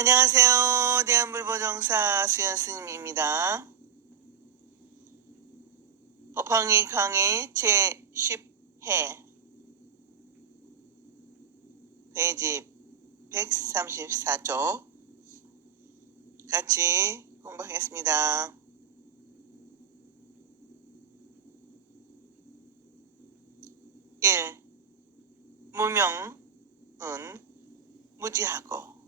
안녕하세요. 대한불보정사 수연스님입니다. 법황이 강의 제10회 페이지 134쪽 같이 공부하겠습니다. 1. 무명은 무지하고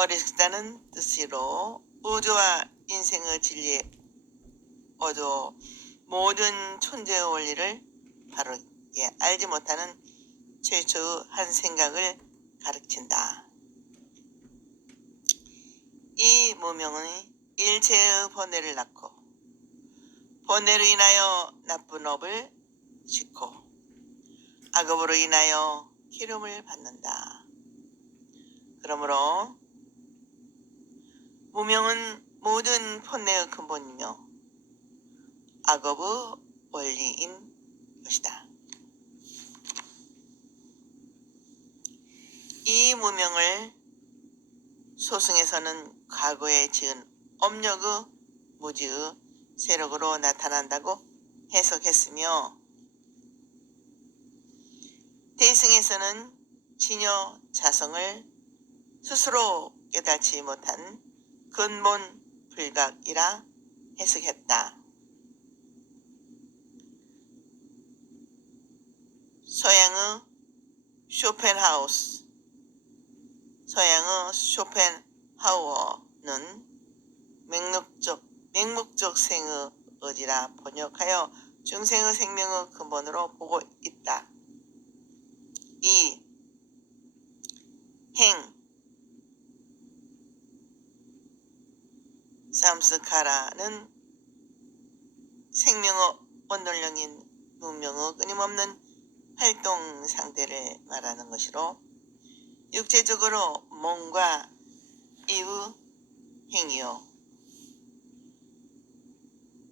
어리석다는 뜻으로 우주와 인생의 진리에 얻어 모든 존재의 원리를 바르게 알지 못하는 최초의 한 생각을 가르친다. 이 무명은 일체의 번뇌를 낳고 번뇌로 인하여 나쁜 업을 싣고 악업으로 인하여 기름을 받는다. 그러므로 무명은 모든 번뇌의 근본이며 악업의 원리인 것이다. 이 무명을 소승에서는 과거에 지은 업력의 무지의 세력으로 나타난다고 해석했으며 대승에서는 진여 자성을 스스로 깨닫지 못한 근본 불각이라 해석했다. 서양의 쇼펜하우어는 맹목적 생의 의지라 번역하여 중생의 생명의 근본으로 보고 있다. 2. 행 삼스카라는 생명의 원동력인 무명의 끊임없는 활동 상태를 말하는 것이로 육체적으로 몸과 이의 행위요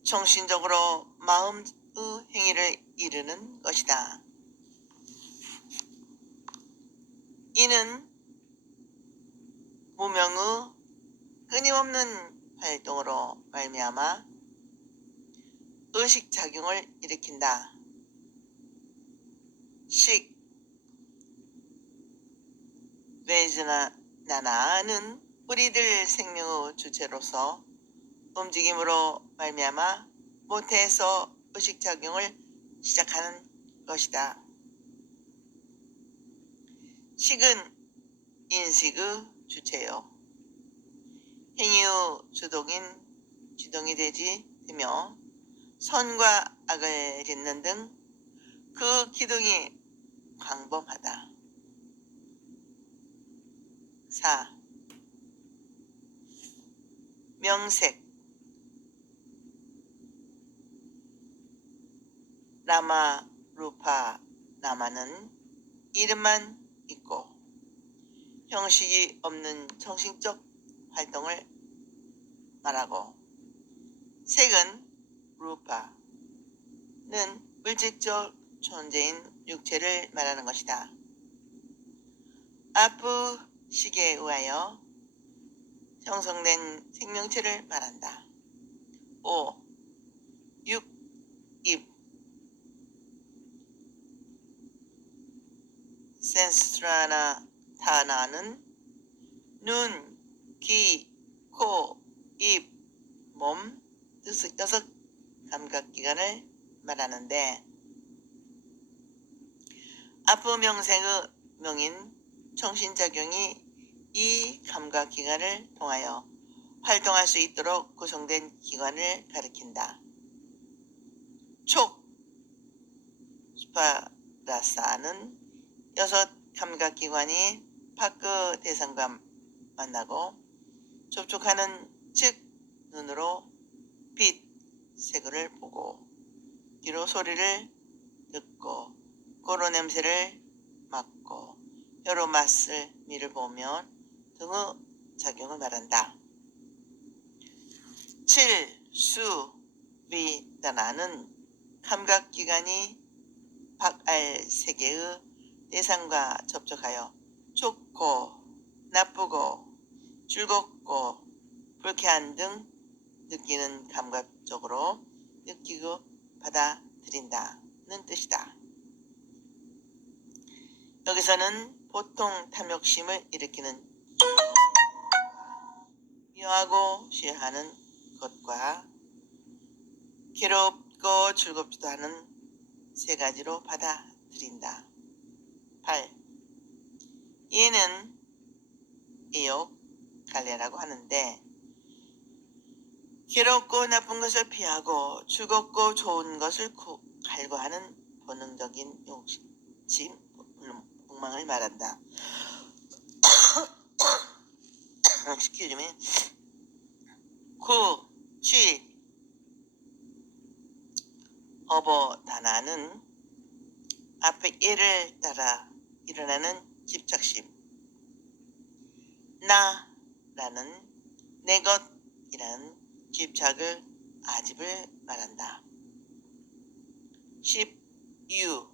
정신적으로 마음의 행위를 이루는 것이다. 이는 무명의 끊임없는 활동으로 말미암아 의식작용을 일으킨다. 식, 베즈나나는 우리들 생명의 주체로서 움직임으로 말미암아 모태에서 의식작용을 시작하는 것이다. 식은 인식의 주체요 행위의 주동이 되며 선과 악을 짓는 등 그 기동이 광범하다. 4. 명색 라마, 루파, 나마는 이름만 있고 형식이 없는 정신적 활동을 말하고 색은 루파는 물질적 존재인 육체를 말하는 것이다. 아프식에 의하여 형성된 생명체를 말한다. 5. 육, 입 센스트라나타나는 눈, 귀, 코, 입, 몸, 여섯 감각기관을 말하는데 아프명색의 명인 정신작용이 이 감각기관을 통하여 활동할 수 있도록 구성된 기관을 가리킨다. 촉, 스파라사는 여섯 감각기관이 밖의 대상과 만나고 접촉하는 즉 눈으로 빛, 색을 보고 귀로 소리를 듣고 코로 냄새를 맡고 혀로 맛을 미를 보면 등의 작용을 말한다. 7. 수, 비다나는 감각기관이 박알 세계의 대상과 접촉하여 좋고 나쁘고 즐겁고 불쾌한 등 느끼는 감각적으로 느끼고 받아들인다는 뜻이다. 여기서는 보통 탐욕심을 일으키는 미워하고 싫어하는 것과 괴롭고 즐겁지도 않은 세 가지로 받아들인다. 8. 얘는 애욕, 갈래라고 하는데 괴롭고 나쁜 것을 피하고 즐겁고 좋은 것을 갈구하는 본능적인 욕심, 욕망을 말한다. excuse me. 9. 취 어버다나는 앞에 예를 따라 일어나는 집착심, 나라는 내 것이라는 집착을 아집을 말한다. 10. 유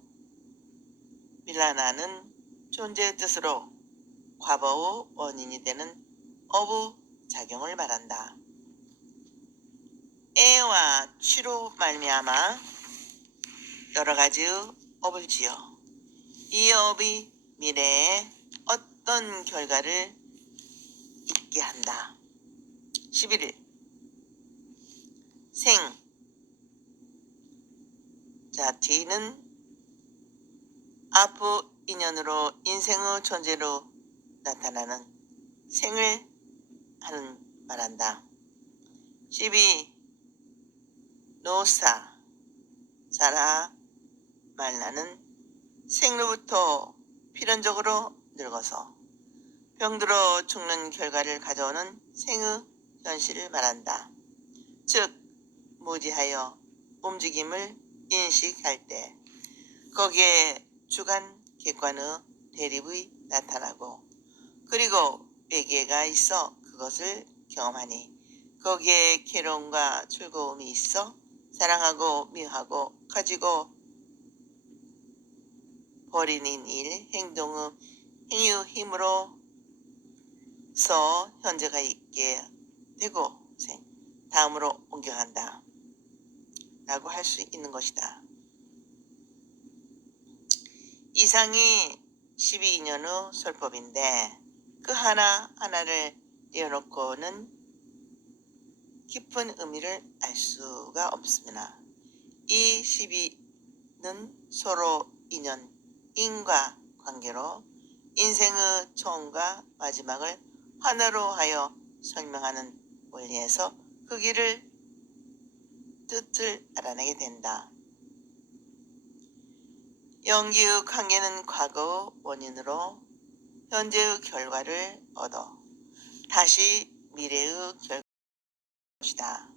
밀라나는 존재의 뜻으로 과거의 원인이 되는 어부 작용을 말한다. 애와 취로 말미암아 여러 가지의 업을 지어 이 업이 미래에 어떤 결과를 있게 한다. 11. 생 자티는 아프 인연으로 인생의 존재로 나타나는 생을 하는 말한다. 12. 노사 자라 말라는 생로부터 필연적으로 늙어서 병들어 죽는 결과를 가져오는 생의 현실을 말한다. 즉 무지하여 움직임을 인식할 때 거기에 주관 객관의 대립이 나타나고 그리고 외계가 있어 그것을 경험하니 거기에 괴로움과 즐거움이 있어 사랑하고 미워하고 가지고 버리는 일 행동의 행위의 힘으로서 현재가 있게 되고 다음으로 옮겨간다 라고 할 수 있는 것이다. 이상이 12인연의 설법인데 그 하나하나를 떼어놓고는 깊은 의미를 알 수가 없습니다. 이 12는 서로 인연, 인과 관계로 인생의 처음과 마지막을 하나로 하여 설명하는 원리에서 그 길을 뜻을 알아내게 된다. 연기의 관계는 과거의 원인으로 현재의 결과를 얻어 다시 미래의 결과이다.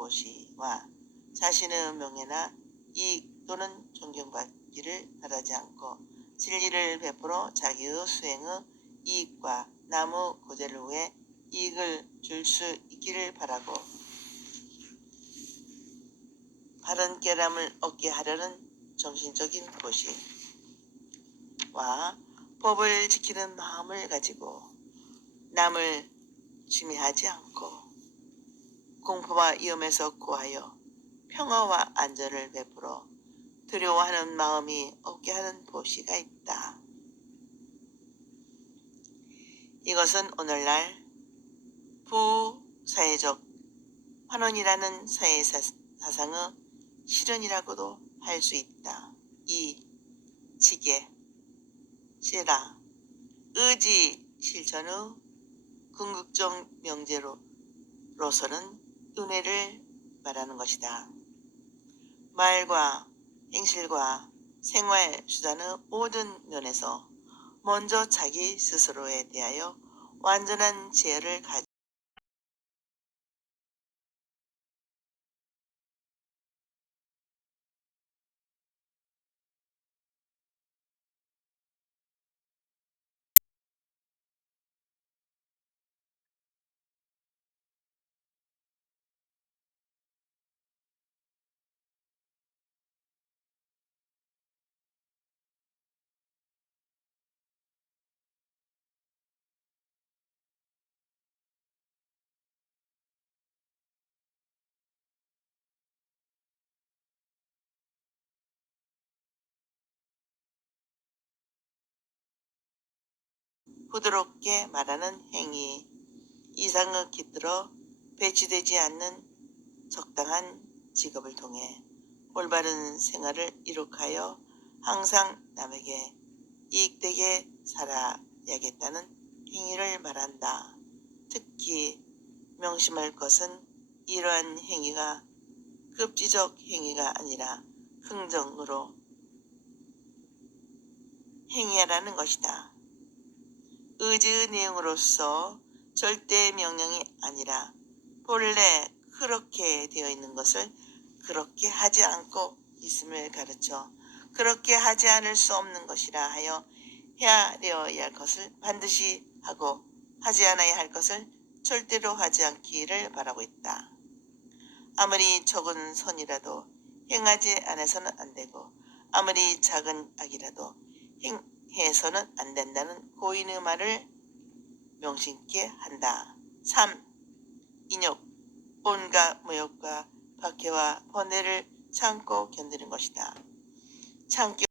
보시와 자신의 명예나 이익 또는 존경받기를 바라지 않고 진리를 베풀어 자기의 수행의 이익과 남의 고재를 위해 이익을 줄 수 있기를 바라고 바른 깨달음을 얻게 하려는 정신적인 보시와 법을 지키는 마음을 가지고 남을 침해하지 않고 공포와 위험에서 구하여 평화와 안전을 베풀어 두려워하는 마음이 없게 하는 보시가 있다. 이것은 오늘날 부사회적 환원이라는 사회 사상의 실현이라고도 할 수 있다. 이 지계, 시라, 의지 실천의 궁극적 명제로서는 은혜를 말하는 것이다. 말과 행실과 생활 수단의 모든 면에서 먼저 자기 스스로에 대하여 완전한 지혜를 가지고 부드럽게 말하는 행위 이상을 깃들어 배치되지 않는 적당한 직업을 통해 올바른 생활을 이룩하여 항상 남에게 이익되게 살아야겠다는 행위를 말한다. 특히 명심할 것은 이러한 행위가 급지적 행위가 아니라 긍정으로 행위하라는 것이다. 의지의 내용으로서 절대 명령이 아니라 본래 그렇게 되어 있는 것을 그렇게 하지 않고 있음을 가르쳐 그렇게 하지 않을 수 없는 것이라 하여 해야려야 할 것을 반드시 하고 하지 않아야 할 것을 절대로 하지 않기를 바라고 있다. 아무리 적은 선이라도 행하지 않아서는 안 되고 아무리 작은 악이라도 행해서는 안 된다는 고인의 말을 명심케 한다. 3. 인욕, 온갖 모욕과 박해와 번뇌를 참고 견디는 것이다. 참기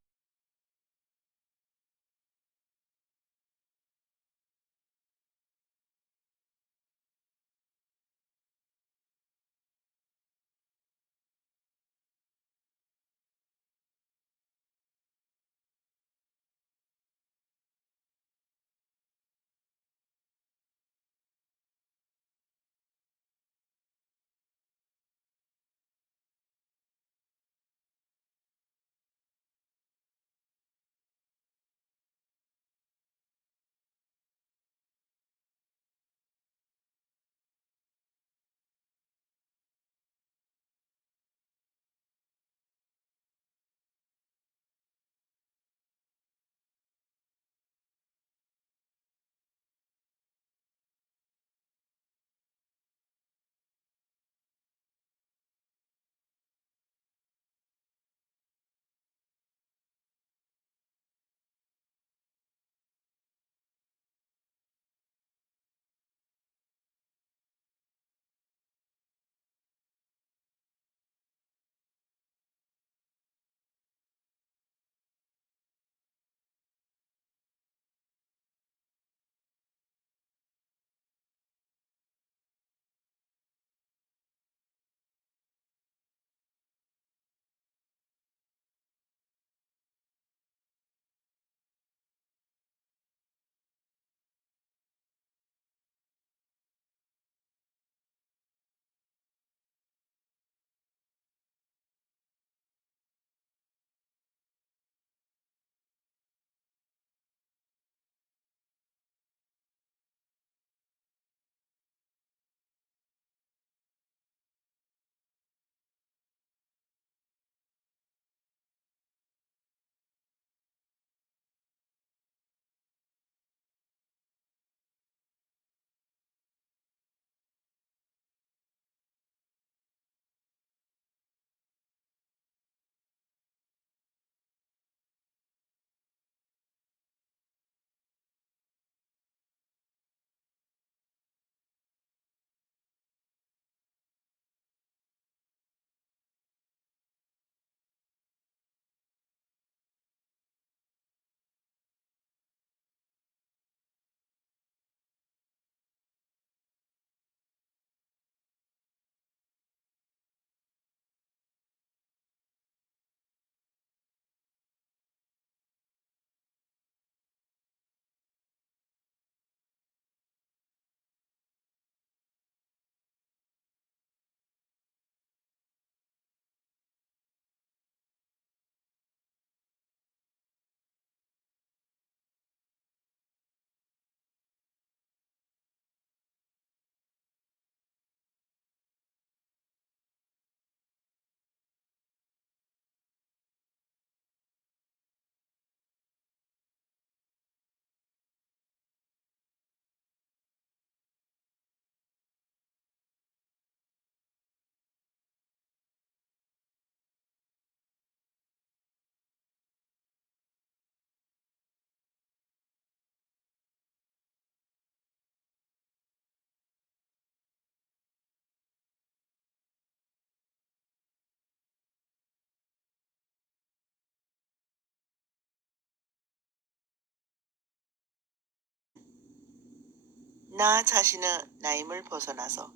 나 자신의 나임을 벗어나서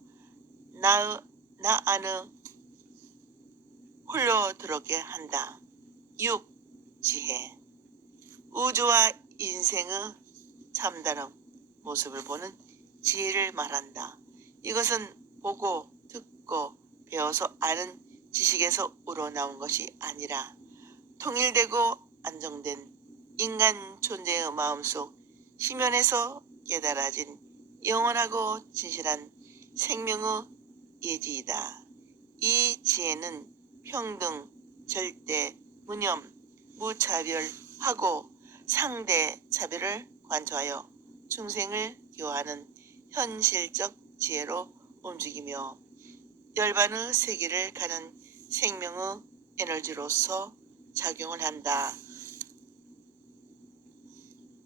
나 안의 홀로 들어오게 한다. 6. 지혜. 우주와 인생의 참다른 모습을 보는 지혜를 말한다. 이것은 보고 듣고 배워서 아는 지식에서 우러나온 것이 아니라 통일되고 안정된 인간 존재의 마음속 심연에서 깨달아진 영원하고 진실한 생명의 예지이다. 이 지혜는 평등, 절대, 무념, 무차별하고 상대 차별을 관조하여 중생을 교화하는 현실적 지혜로 움직이며 열반의 세계를 가는 생명의 에너지로서 작용을 한다.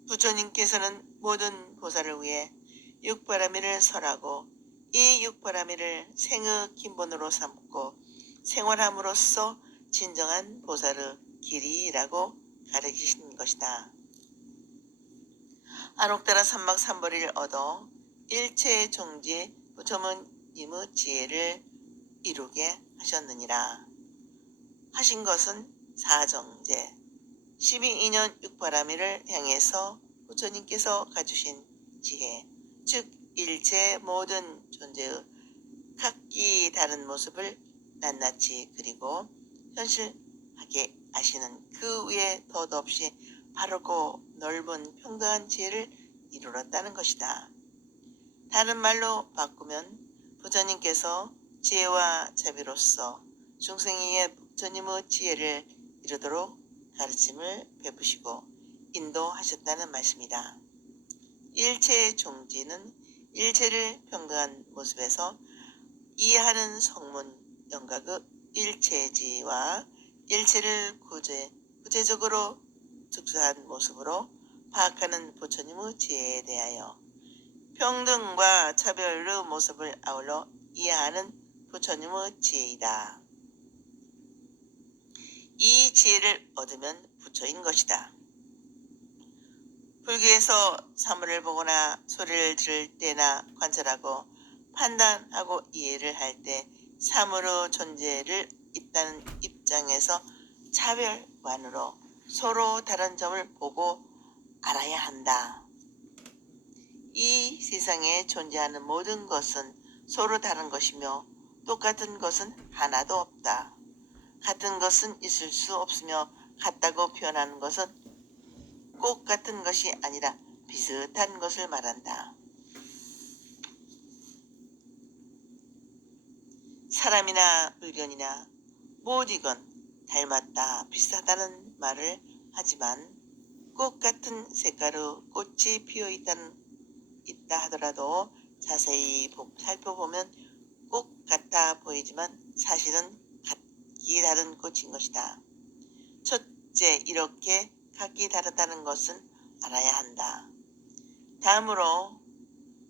부처님께서는 모든 보살을 위해 육바라밀을 설하고 이 육바라밀을 생의 기본으로 삼고 생활함으로써 진정한 보살의 길이라고 가르치신 것이다. 안옥다라 삼박삼보리를 얻어 일체의 종지 부처님의 지혜를 이루게 하셨느니라. 하신 것은 사정제 12인연 육바라밀을 향해서 부처님께서 가주신 지혜, 즉 일체 모든 존재의 각기 다른 모습을 낱낱이 그리고 현실하게 아시는 그 위에 덧없이 바르고 넓은 평등한 지혜를 이루었다는 것이다. 다른 말로 바꾸면 부처님께서 지혜와 자비로서 중생에게 부처님의 지혜를 이루도록 가르침을 베푸시고 인도하셨다는 말씀이다. 일체의 종지는 일체를 평등한 모습에서 이해하는 성문 영각의 일체지와 일체를 구체적으로 특수한 모습으로 파악하는 부처님의 지혜에 대하여 평등과 차별의 모습을 아울러 이해하는 부처님의 지혜이다. 이 지혜를 얻으면 부처인 것이다. 불교에서 사물을 보거나 소리를 들을 때나 관찰하고 판단하고 이해를 할 때 사물의 존재를 있다는 입장에서 차별관으로 서로 다른 점을 보고 알아야 한다. 이 세상에 존재하는 모든 것은 서로 다른 것이며 똑같은 것은 하나도 없다. 같은 것은 있을 수 없으며 같다고 표현하는 것은 꼭 같은 것이 아니라 비슷한 것을 말한다. 사람이나 물건이나 무엇이건 닮았다, 비슷하다는 말을 하지만 꼭 같은 색깔의 꽃이 피어 있다 하더라도 자세히 살펴보면 꼭 같아 보이지만 사실은 각기 다른 꽃인 것이다. 첫째, 이렇게 각기 다르다는 것은 알아야 한다. 다음으로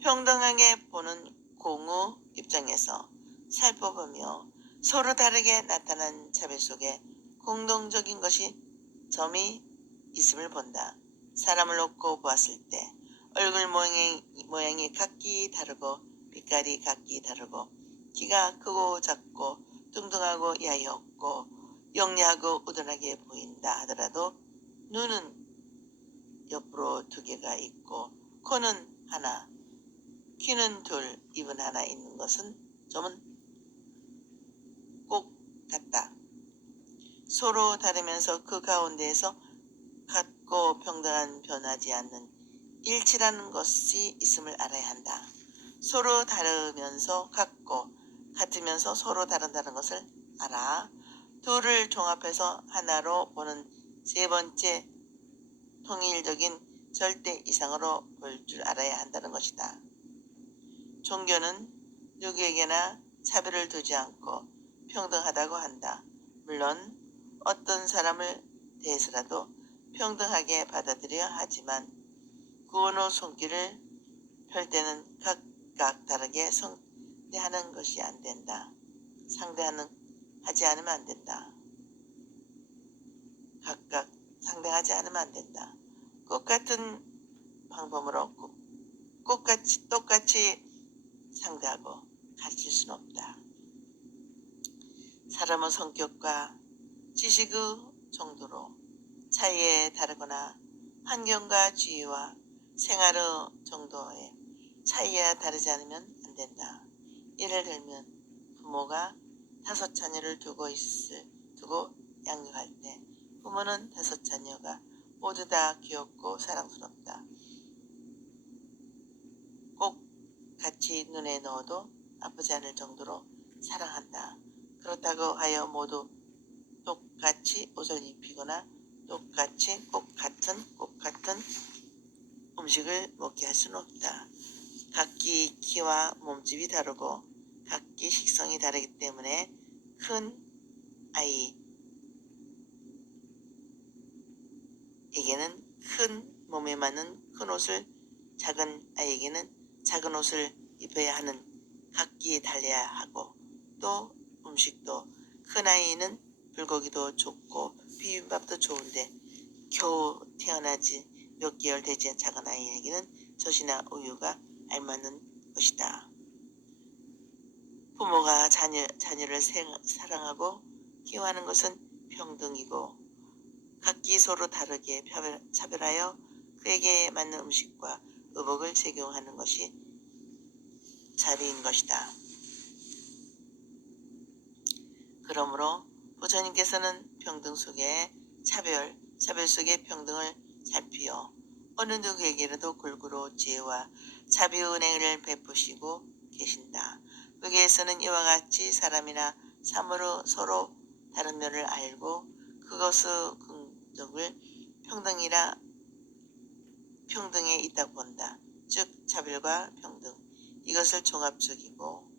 평등하게 보는 공의 입장에서 살펴보며 서로 다르게 나타난 차별 속에 공동적인 점이 있음을 본다. 사람을 놓고 보았을 때 얼굴 모양이 각기 다르고 빛깔이 각기 다르고 키가 크고 작고 뚱뚱하고 야이 없고 영리하고 우둔하게 보인다 하더라도 눈은 옆으로 2개가 있고 코는 하나, 귀는 2, 입은 하나 있는 점은 꼭 같다. 서로 다르면서 그 가운데에서 같고 평등한 변하지 않는 일치라는 것이 있음을 알아야 한다. 서로 다르면서 같고 같으면서 서로 다른다는 것을 알아 둘을 종합해서 하나로 보는 세 번째 통일적인 절대 이상으로 볼 줄 알아야 한다는 것이다. 종교는 누구에게나 차별을 두지 않고 평등하다고 한다. 물론 어떤 사람을 대해서라도 평등하게 받아들여야 하지만 구원의 손길을 펼 때는 각각 다르게 상대하는 것이 안 된다. 하지 않으면 안 된다. 각각 상대하지 않으면 안 된다. 똑같은 방법으로 똑같이 상대하고 가르칠 수는 없다. 사람의 성격과 지식의 정도로 차이에 다르거나 환경과 지위와 생활의 정도의 차이에 다르지 않으면 안 된다. 예를 들면 부모가 5 자녀를 두고 양육할 때 부모는 5 자녀가 모두 다 귀엽고 사랑스럽다. 꼭 같이 눈에 넣어도 아프지 않을 정도로 사랑한다. 그렇다고 하여 모두 똑같이 옷을 입히거나 똑같이 꼭 같은 음식을 먹게 할 수는 없다. 각기 키와 몸집이 다르고 각기 식성이 다르기 때문에 큰 아이에게는 큰 몸에 맞는 큰 옷을, 작은 아이에게는 작은 옷을 입혀야 하는 각기 달려야 하고, 또 음식도 큰 아이는 불고기도 좋고 비빔밥도 좋은데 겨우 태어나지 몇 개월 되지 작은 아이에게는 젖이나 우유가 알맞는 것이다. 부모가 자녀를 사랑하고 키워하는 것은 평등이고 각기 서로 다르게 차별하여 그에게 맞는 음식과 의복을 제공하는 것이 자비인 것이다. 그러므로 부처님께서는 평등 속에 차별 속에 평등을 살피어 어느 누구에게라도 골고루 지혜와 자비의 은혜를 베푸시고 계신다. 불교에서는 이와 같이 사람이나 사물의 서로 다른 면을 알고 그것의 긍정을 평등에 있다고 본다. 즉 차별과 평등, 이것을 종합적이고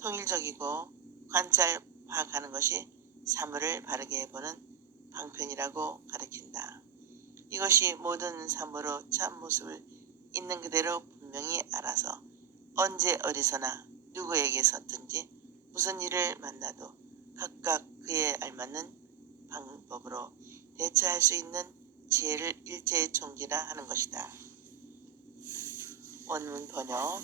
통일적이고 관찰 파악하는 것이 사물을 바르게 보는 방편이라고 가르친다. 이것이 모든 사물의 참 모습을 있는 그대로 분명히 알아서 언제 어디서나 누구에게서든지 무슨 일을 만나도 각각 그에 알맞는 방법으로 대처할 수 있는 지혜를 일체총지라 하는 것이다. 원문 번역.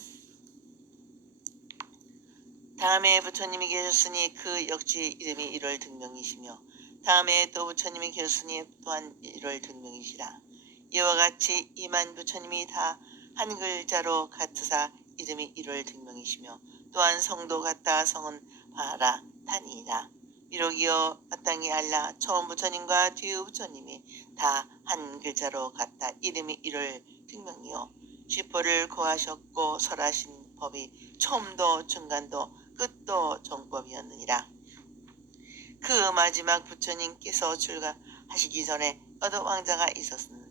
다음에 부처님이 계셨으니 그 역시 이름이 일월등명이시며 다음에 또 부처님이 계셨으니 또한 일월등명이시라. 이와 같이 이만 부처님이 다 한 글자로 같으사 이름이 일월등명이시며 또한 성도 같다 성은 바라 타니라. 비록이여 마땅히 알라. 처음 부처님과 뒤의 부처님이 다 한 글자로 같다 이름이 일월등명이요 시포를 고하셨고 설하신 법이 처음도 중간도 끝도 정법이었느니라. 그 마지막 부처님께서 출가하시기 전에 여덟 왕자가 있었으니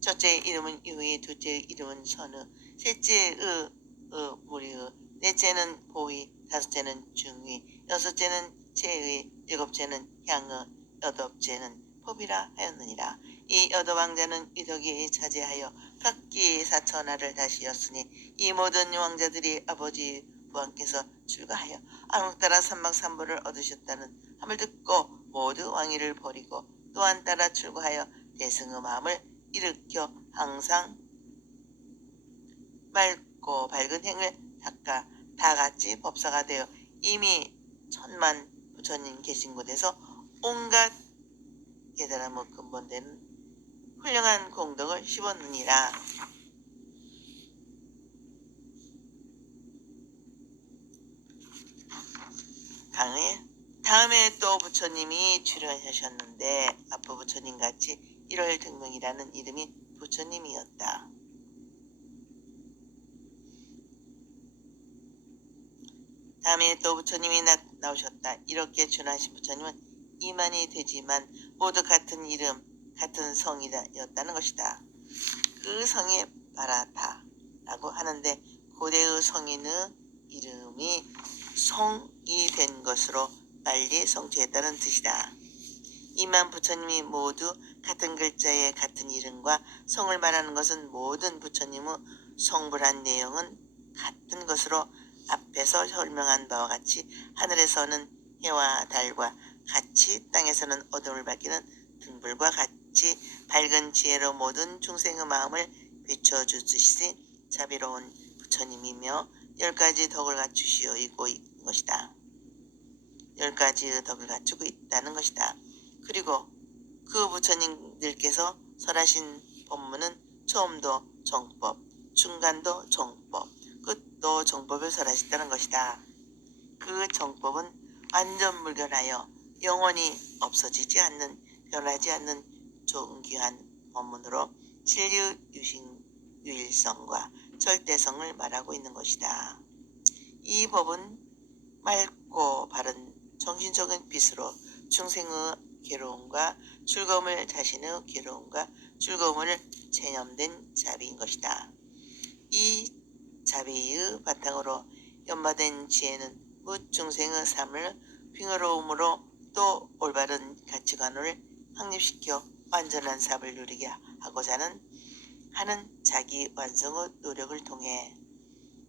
첫째의 이름은 유의, 둘째의 이름은 선의, 셋째의 무리의, 넷째는 보의, 다섯째는 중의, 여섯째는 제의, 일곱째는 향의, 여덟째는 법이라 하였느니라. 이 여덟 왕자는 위덕에 차지하여 각기 사천하를 다시었으니 이 모든 왕자들이 아버지 부왕께서 출가하여 안국 따라 삼박삼보를 얻으셨다는 함을 듣고 모두 왕위를 버리고 또한 따라 출가하여 대승의 마음을 일으켜 항상 맑고 밝은 행을 닦아 다같이 법사가 되어 이미 천만 부처님 계신 곳에서 온갖 깨달음의 근본되는 훌륭한 공덕을 씹었느니라. 다음에 또 부처님이 출연하셨는데 앞부 부처님같이 일월등명이라는 이름이 부처님이었다. 다음에 또 부처님이 나오셨다. 이렇게 출연하신 부처님은 이만이 되지만 모두 같은 이름, 같은 성이었다는 것이다. 그 성이 바라타라고 하는데 고대의 성인의 이름이 성이 된 것으로 빨리 성취했다는 뜻이다. 이만 부처님이 모두 같은 글자의 같은 이름과 성을 말하는 것은 모든 부처님의 성불한 내용은 같은 것으로 앞에서 설명한 바와 같이 하늘에서는 해와 달과 같이 땅에서는 어둠을 밝히는 등불과 같이 밝은 지혜로 모든 중생의 마음을 비춰주듯이 자비로운 부처님이며 10가지 덕을 갖추시고 있는 것이다. 10가지의 덕을 갖추고 있다는 것이다. 그리고 그 부처님들께서 설하신 법문은 처음도 정법, 중간도 정법, 끝도 정법을 설하셨다는 것이다. 그 정법은 완전 물견하여 영원히 없어지지 않는, 변하지 않는 존귀한 법문으로 진리 유일성과 절대성을 말하고 있는 것이다. 이 법은 맑고 바른 정신적인 빛으로 중생의 괴로움과 즐거움을, 자신의 괴로움과 즐거움을 체념된 자비인 것이다. 이 자비의 바탕으로 연마된 지혜는 묻 중생의 삶을 풍요로움으로 또 올바른 가치관을 확립시켜 완전한 삶을 누리게 하고자 하는 자기 완성의 노력을 통해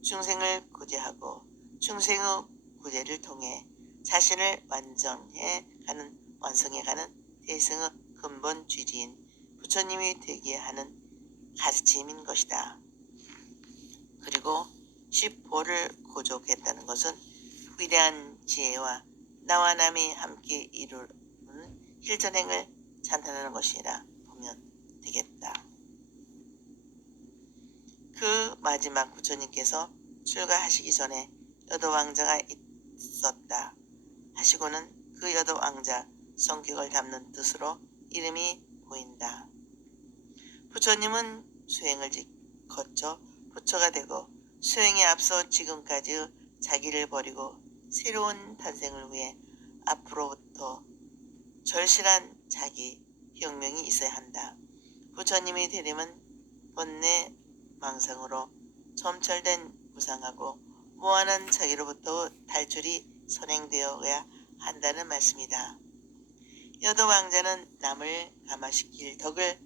중생을 구제하고 중생의 구제를 통해 자신을 완성해 가는 대승의 근본 취지인 부처님이 되게 하는 가르침인 것이다. 그리고 10보를 고족했다는 것은 위대한 지혜와 나와 남이 함께 이루는 실전행을 찬탄하는 것이라 보면 되겠다. 그 마지막 부처님께서 출가하시기 전에 여도왕자가 있었다 하시고는 그 여도왕자 성격을 담는 뜻으로 이름이 보인다. 부처님은 수행을 거쳐 부처가 되고 수행에 앞서 지금까지 자기를 버리고 새로운 탄생을 위해 앞으로부터 절실한 자기 혁명이 있어야 한다. 부처님이 되려면 번뇌 망상으로 점철된 무상하고 무한한 자기로부터 탈출이 선행되어야 한다는 말씀이다. 여도왕자는 남을 감화시킬 덕을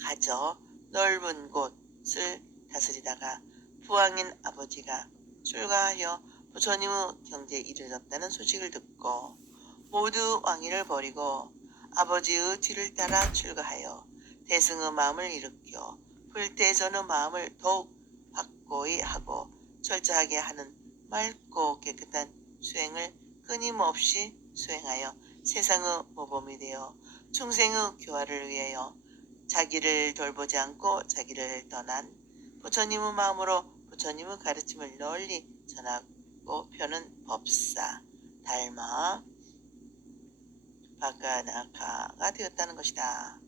가져 넓은 곳을 다스리다가 부왕인 아버지가 출가하여 부처님의 경지에 이르렀다는 소식을 듣고 모두 왕위를 버리고 아버지의 뒤를 따라 출가하여 대승의 마음을 일으켜 불대전의 마음을 더욱 확고히 하고 철저하게 하는 맑고 깨끗한 수행을 끊임없이 수행하여 세상의 모범이 되어 중생의 교화를 위하여 자기를 돌보지 않고 자기를 떠난 부처님의 마음으로 부처님의 가르침을 널리 전하고 펴는 법사 달마 바가나카가 되었다는 것이다.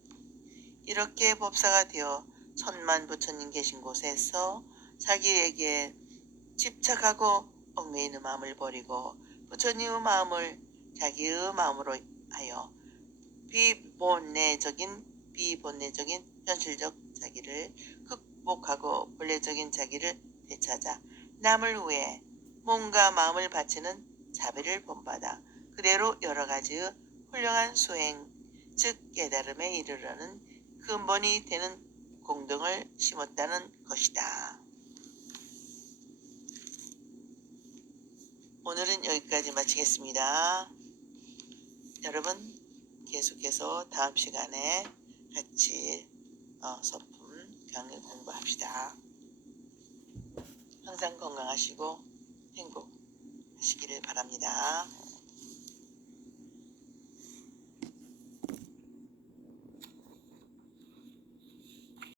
이렇게 법사가 되어 천만 부처님 계신 곳에서 자기에게 집착하고 얽매이는 마음을 버리고 부처님의 마음을 자기의 마음으로 하여 비본내적인 현실적 자기를 극복하고 본래적인 자기를 되찾아 남을 위해 몸과 마음을 바치는 자비를 본받아 그대로 여러 가지의 훌륭한 수행, 즉 깨달음에 이르려는 근본이 되는 공덕을 심었다는 것이다. 오늘은 여기까지 마치겠습니다. 여러분 계속해서 다음 시간에 같이 서품 강의 공부합시다. 항상 건강하시고 행복하시기를 바랍니다.